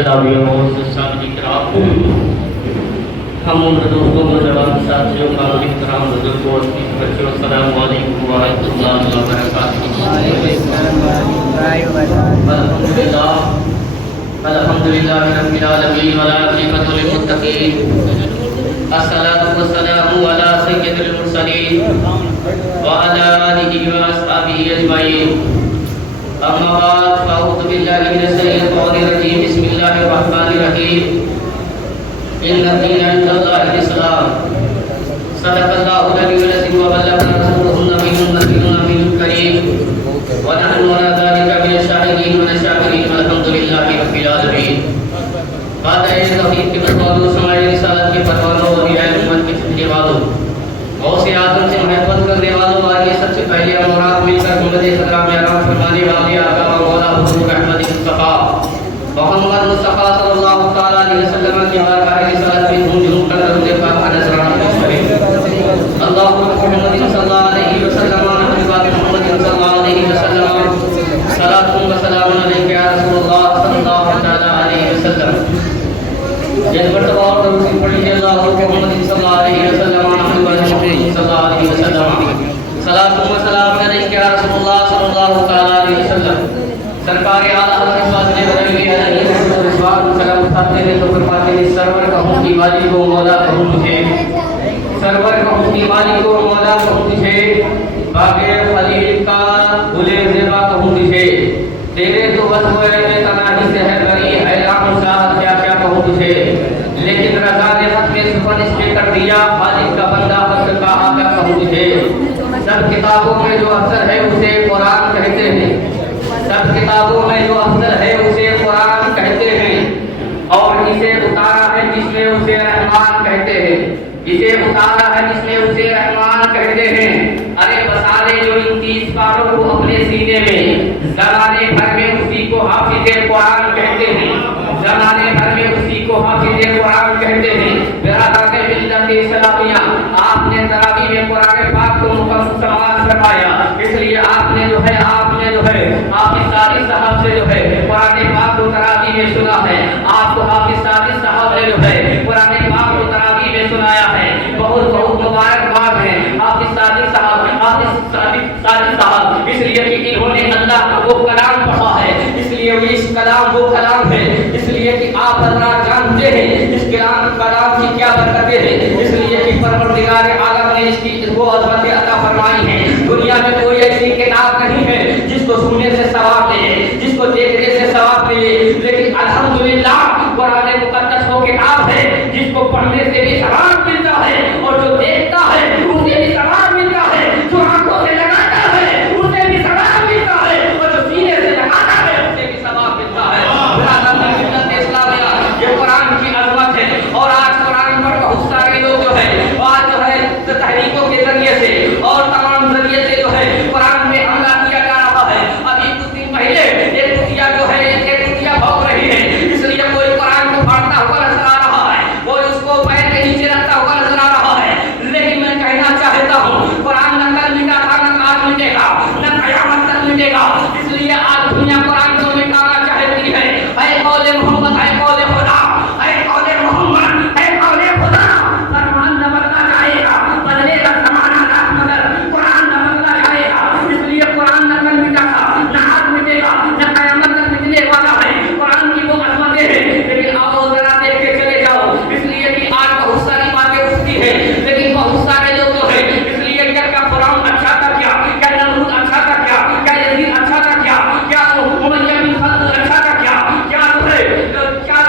سلامی اور سامعین کرام، ہم عمر دوستوں نوجوان ساتھیوں قابل احترام بزرگوں اور بچوں، السلام علیکم ورحمۃ اللہ وبرکاتہ۔ الحمدللہ رب العالمین والعاقبۃ للمتقین، الصلاۃ والسلام علی سید المرسلین وعلی آلہ واصحابہ اجمعین، اما بعد فاعوذ باللہ من الشیطان الرجیم، بسم اللہ الرحمن الرحیم، ان الدین عند اللہ الاسلام، صدق اللہ العلی العظیم وبلغ رسولہ النبی الامین الکریم، ونحن على ذلك من الشاهدين والشاكرين والحمد لله رب العالمین۔ بعد توحید کے بزرگوں، سماعی رسالت کے پروانوں اور رعایا امت کے چہرے والوں، غوث اعظم سے محبت کرنے والوں، آئیے سب سے پہلے ہم آپ مل کر محمد خضرا میں آرام فرمانے والے آقا و مولا حضور احمد مصطفیٰ محمد مصطفیٰ صلی اللہ تعالیٰ علیہ وسلم کی بارگاہ رسالت میں جھوم جھوم کر درود پاک کا نذرانہ پیش کریں۔ اللہم محمد صلی اللہ علیہ وسلم، محمد صلی اللہ علیہ وسلم، صلاۃ و سلام علیک یا رسول اللہ صلی اللہ تعالیٰ علیہ وسلم۔ جس مرتبہ اور درود پڑھیے، اللہ محمد صلی اللہ علیہ وسلم، محمد صلی اللہ علیہ وسلم، صلاۃ و سلام علیک یا رسول اللہ صلی اللہ تعالیٰ علیہ وسلم۔ سرکار اعلیٰ حضرت فاضل بریلوی علیہ السلام سلام اٹھاتے ہیں تو فرماتے ہیں، سرور کہوں کی مالک و مولا کہوں تجھے، سرور کہوں کی مالک و مولا کہوں تجھے، باغِ خلیل کا گلِ زیبا کہوں تجھے، تیرے تو وصف میں تناہی سے ہے بری، حیران شاہ کیا کیا کہوں تجھے، لیکن رضا نے حق میں سفارش میں کر دیا، خالق کا بندہ فصل کا آقا کہوں تجھے۔ سب کتابوں میں جو افضل ہے اسے قرآن کہتے ہیں، سب کتابوں میں جو افضل ہے اسے قرآن کہتے ہیں، اور اسے اتارا ہے جس میں اسے رحمان کہتے ہیں، اسے اتارا ہے جس میں اسے رحمان کہتے ہیں۔ ارے بسالے جو ان 30 پاروں کو اپنے سینے میں، زمانے بھر میں اسی کو حافظ قرآن کہتے ہیں، زمانے بھر میں اسی کو حافظ قرآن کہتے ہیں۔ برادران ملت اسلامیہ، آپ نے تراویح میں قرآن پاک کو مکمل سماعت فرمایا، اس لیے آپ نے جو ہے حافظ ساری صاحب سے جو ہے قرآن پاک کو تراویح میں سنا ہے، آپ کو حافظ ساری صاحب نے جو ہے قرآن پاک کو تراویح میں سنایا ہے۔ بہت بہت مبارکباد ہے حافظ ساری صاحب، حافظ ساری صاحب، اس لیے کہ انہوں نے اللہ کا وہ کلام پڑھا ہے، اس لیے اس کلام وہ کلام ہے، اس لیے کہ آپ حضرات جانتے ہیں اس کلام کی کیا برکتیں ہیں، اس لیے کہ پروردگار عالم نے اس کی وہ عظمت عطا فرمائی ہے۔ دنیا میں کوئی ایسی کتاب نہیں ہے جس کو سننے سے ثواب ملے، جس کو دیکھنے سے ثواب ملے، لیکن الحمدللہ قرآن مقدس وہ کتاب ہے جس کو پڑھنے سے بھی ثواب ملتا ہے، اور جو دیکھتا ہے اسے بھی ثواب ملتا ہے، جو آنکھوں سے لگاتا ہے اسے بھی ثواب ملتا ہے، اور جو سینے سے لگاتا ہے اسے بھی ثواب ملتا ہے۔ برادران ملت اسلامیہ، یہ قرآن کی عظمت ہے، اور آج قرآن پر بہت سارے لوگ جو ہے آج جو ہے تحریکوں کے ذریعے سے اور تمام ذریعے سے جو ہے قرآن میں حملہ کیا جا رہا ہے۔ ابھی کچھ دن پہلے ایک کتیا جو ہے ایک کتیا بھونک رہی ہے، اس لیے کوئی قرآن کو پھاڑتا ہوا نظر آ رہا ہے، کوئی اس کو پیر کے نیچے رکھتا ہوا نظر آ رہا ہے، لیکن میں کہنا چاہتا ہوں قرآن نہ کل مٹا تھا، نہ آج مٹے گا، نہ قیامت تک مٹے گا، اس لیے آج دنیا قرآن کو مٹانا چاہتی ہے۔ اے قول محمد، اے قول خدا، اے قول محمد، اے قول خدا، فرمان نہ بدلا جائے گا، بدلے گا زمانہ رات مگر قرآن نہ بدلا جائے گا، اس لیے قرآن نہ کل مٹا تھا، نہ آج مٹے گا، نہ قیامت تک مٹنے والا ہے۔ قرآن کی وہ عظمتیں ہیں، لیکن آؤ ذرا دیکھ کے چلے جاؤ، اس لیے کہ آج بہت ساری باتیں اٹھتی ہیں، لیکن بہت سارے لوگ جو ہیں اس لیے کیا فرعون اچھا تھا، کیا نمرود اچھا تھا، کیا یزید اچھا تھا، کیا امیہ بن خلد اچھا تھا، کیا جو ہے کیا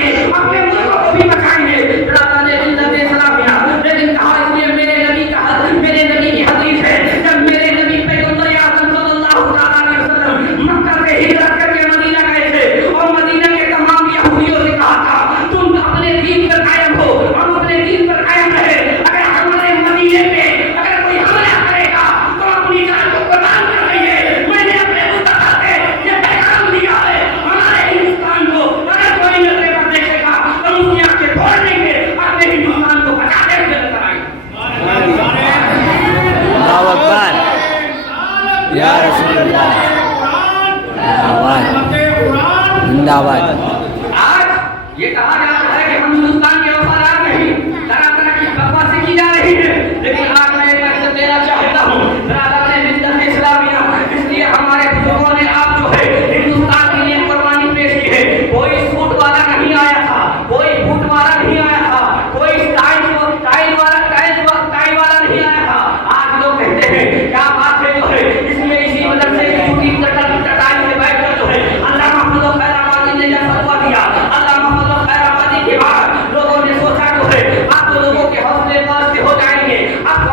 بچائیں گے، اپنے ملک کو بھی بچائیں گے۔ اللہ نے ملت اسلامیہ لیکن کہا اس لیے میرے نبی کی حدیث ہے، جب میرے نبی پیغمبر اعظم صلی اللہ علیہ وسلم مکہ سے ہجرت کر کے مدینہ گئے تھے اور مدینہ کے تمام یہودیوں سے کہا تھا تم اپنے دین پر قائم ہو، ہم اپنے دین پر قائم رہے، اگر ہمارے مدینے پہ اگر کوئی حملہ کرے گا تو اپنی جان کو قربان کر دیں۔ میں نے اپنے مصطفیٰ سے یہ پیغام دیا ہے، ہمارے ہندوستان کو اگر کوئی نظر پر دیکھے گا تو اس کی آنکھیں پھوڑ دیں گے، اپنے ہندوستان کو بچاتے ہوئے نظر آئیں گے۔ اللہ اکبر یا رسول اللہ، زندہ باد۔ آج یہ کہا جاتا ہے کہ ہم ہندوستان کے وفادار نہیں، طرح طرح کی بکواسیں کی جا رہی ہیں، لیکن آج میں ایک مسئلہ دینا چاہتا ہوں۔ برادران ملت اسلامیہ، اس لیے ہمارے بزرگوں نے آپ جو ہے ہندوستان کے لیے قربانی پیش کی ہے۔ کوئی سوٹ والا نہیں آیا تھا، کوئی بوٹ والا نہیں آیا تھا، کوئی ٹائی والا نہیں آیا تھا۔ آج لوگ کہتے ہیں کیا بات ہے جو ہے اس لیے اسی مدرسے کی چھوٹی چٹائی سے بیٹھ کر جو ہے اللہ محمد و خیر آبادی نے جب فتوا دیا، اللہ محمد و خیر آبادی کے بعد لوگوں نے سوچا جو ہے اب تو لوگوں کے حوصلے پاس سے ہو جائیں گے، اب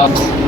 اللہ.